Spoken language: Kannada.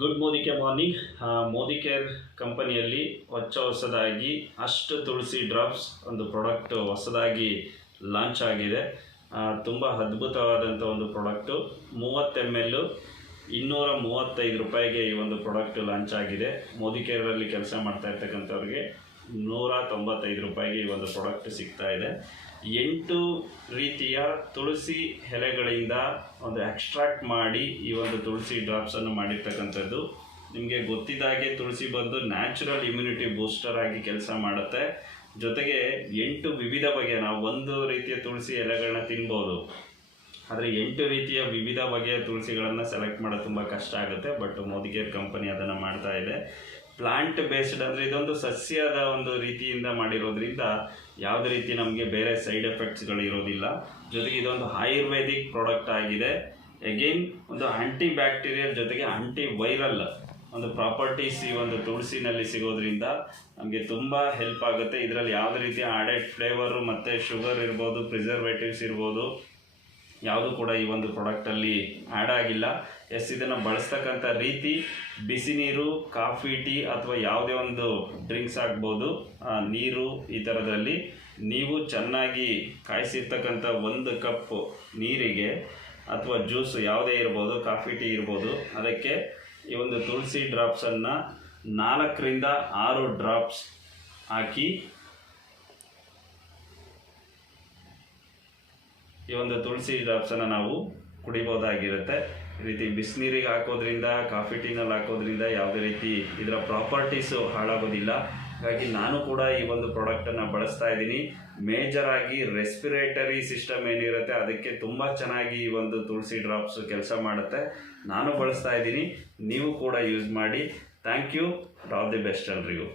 Good ಮೋದಿಕೆ morning. ಮೋದಿಕೇರ್ ಕಂಪನಿಯಲ್ಲಿ ಹೊಸದಾಗಿ ಅಷ್ಟು ತುಳಸಿ ಡ್ರಾಪ್ಸ್ ಒಂದು ಪ್ರಾಡಕ್ಟ್ ಹೊಸದಾಗಿ ಲಾಂಚ್ ಆಗಿದೆ. ತುಂಬ ಅದ್ಭುತವಾದಂಥ ಒಂದು ಪ್ರಾಡಕ್ಟು. 30 ml 235 ರೂಪಾಯಿಗೆ ಈ ಒಂದು ಪ್ರಾಡಕ್ಟ್ ಲಾಂಚ್ ಆಗಿದೆ. ಮೋದಿಕೇರಲ್ಲಿ ಕೆಲಸ ಮಾಡ್ತಾ ಇರ್ತಕ್ಕಂಥವ್ರಿಗೆ 195 ರೂಪಾಯಿಗೆ ಈ ಒಂದು ಪ್ರಾಡಕ್ಟ್ ಸಿಗ್ತಾ ಇದೆ. 8 ರೀತಿಯ ತುಳಸಿ ಎಲೆಗಳಿಂದ ಒಂದು ಎಕ್ಸ್ಟ್ರಾಕ್ಟ್ ಮಾಡಿ ಈ ಒಂದು ತುಳಸಿ ಡ್ರಾಪ್ಸನ್ನು ಮಾಡಿರ್ತಕ್ಕಂಥದ್ದು. ನಿಮಗೆ ಗೊತ್ತಿದ್ದಾಗೆ ತುಳಸಿ ಬಂದು ನ್ಯಾಚುರಲ್ ಇಮ್ಯುನಿಟಿ ಬೂಸ್ಟರ್ ಆಗಿ ಕೆಲಸ ಮಾಡುತ್ತೆ. ಜೊತೆಗೆ 8 ವಿವಿಧ ಬಗೆಯ, ನಾವು ಒಂದು ರೀತಿಯ ತುಳಸಿ ಎಲೆಗಳನ್ನ ತಿನ್ಬೋದು, ಆದರೆ 8 ರೀತಿಯ ವಿವಿಧ ಬಗೆಯ ತುಳಸಿಗಳನ್ನು ಸೆಲೆಕ್ಟ್ ಮಾಡೋದು ತುಂಬ ಕಷ್ಟ ಆಗುತ್ತೆ. ಬಟ್ ಮೋದಿಕೇರ್ ಕಂಪನಿ ಅದನ್ನು ಮಾಡ್ತಾ ಇದೆ. ಪ್ಲಾಂಟ್ ಬೇಸ್ಡ್ ಅಂದರೆ ಇದೊಂದು ಸಸ್ಯದ ಒಂದು ರೀತಿಯಿಂದ ಮಾಡಿರೋದ್ರಿಂದ ಯಾವುದೇ ರೀತಿ ನಮಗೆ ಬೇರೆ ಸೈಡ್ ಎಫೆಕ್ಟ್ಸ್ಗಳು ಇರೋದಿಲ್ಲ. ಜೊತೆಗೆ ಇದೊಂದು ಆಯುರ್ವೇದಿಕ್ ಪ್ರಾಡಕ್ಟ್ ಆಗಿದೆ. ಅಗೇನ್ ಒಂದು ಆಂಟಿ ಬ್ಯಾಕ್ಟೀರಿಯಲ್ ಜೊತೆಗೆ ಆಂಟಿ ವೈರಲ್ ಒಂದು ಪ್ರಾಪರ್ಟೀಸ್ ಈ ಒಂದು ತುಳಸಿನಲ್ಲಿ ಸಿಗೋದ್ರಿಂದ ನಮಗೆ ತುಂಬ ಹೆಲ್ಪ್ ಆಗುತ್ತೆ. ಇದರಲ್ಲಿ ಯಾವುದೇ ರೀತಿಯ ಆಡೆಡ್ ಫ್ಲೇವರು ಮತ್ತು ಶುಗರ್ ಇರ್ಬೋದು, ಪ್ರಿಸರ್ವೇಟಿವ್ಸ್ ಇರ್ಬೋದು, ಯಾವುದು ಕೂಡ ಈ ಒಂದು ಪ್ರಾಡಕ್ಟಲ್ಲಿ ಆ್ಯಡ್ ಆಗಿಲ್ಲ. ಇದನ್ನು ಬಳಸ್ತಕ್ಕಂಥ ರೀತಿ ಬಿಸಿ ನೀರು, ಕಾಫಿ, ಟೀ ಅಥವಾ ಯಾವುದೇ ಒಂದು ಡ್ರಿಂಕ್ಸ್ ಆಗ್ಬೋದು, ನೀರು ಈ ಥರದಲ್ಲಿ ನೀವು ಚೆನ್ನಾಗಿ ಕಾಯಿಸಿರ್ತಕ್ಕಂಥ 1 ಕಪ್ ನೀರಿಗೆ ಅಥವಾ ಜ್ಯೂಸು ಯಾವುದೇ ಇರ್ಬೋದು, ಕಾಫಿ, ಟೀ ಇರ್ಬೋದು, ಅದಕ್ಕೆ ಈ ಒಂದು ತುಳಸಿ ಡ್ರಾಪ್ಸನ್ನು 4 ರಿಂದ 6 ಡ್ರಾಪ್ಸ್ ಹಾಕಿ ಈ ಒಂದು ತುಳಸಿ ಡ್ರಾಪ್ಸನ್ನು ನಾವು ಕುಡಿಬೋದಾಗಿರುತ್ತೆ. ಈ ರೀತಿ ಬಿಸಿನೀರಿಗೆ ಹಾಕೋದ್ರಿಂದ, ಕಾಫಿ ಟೀನಲ್ಲಿ ಹಾಕೋದ್ರಿಂದ ಯಾವುದೇ ರೀತಿ ಇದರ ಪ್ರಾಪರ್ಟೀಸು ಹಾಳಾಗೋದಿಲ್ಲ. ಹಾಗಾಗಿ ನಾನು ಕೂಡ ಈ ಒಂದು ಪ್ರಾಡಕ್ಟನ್ನು ಬಳಸ್ತಾ ಇದ್ದೀನಿ. ಮೇಜರಾಗಿ ರೆಸ್ಪಿರೇಟರಿ ಸಿಸ್ಟಮ್ ಏನಿರುತ್ತೆ ಅದಕ್ಕೆ ತುಂಬ ಚೆನ್ನಾಗಿ ಈ ಒಂದು ತುಳಸಿ ಡ್ರಾಪ್ಸು ಕೆಲಸ ಮಾಡುತ್ತೆ. ನಾನು ಬಳಸ್ತಾ ಇದ್ದೀನಿ, ನೀವು ಕೂಡ ಯೂಸ್ ಮಾಡಿ. Thank you. All the best ಎಲ್ರಿಗೂ.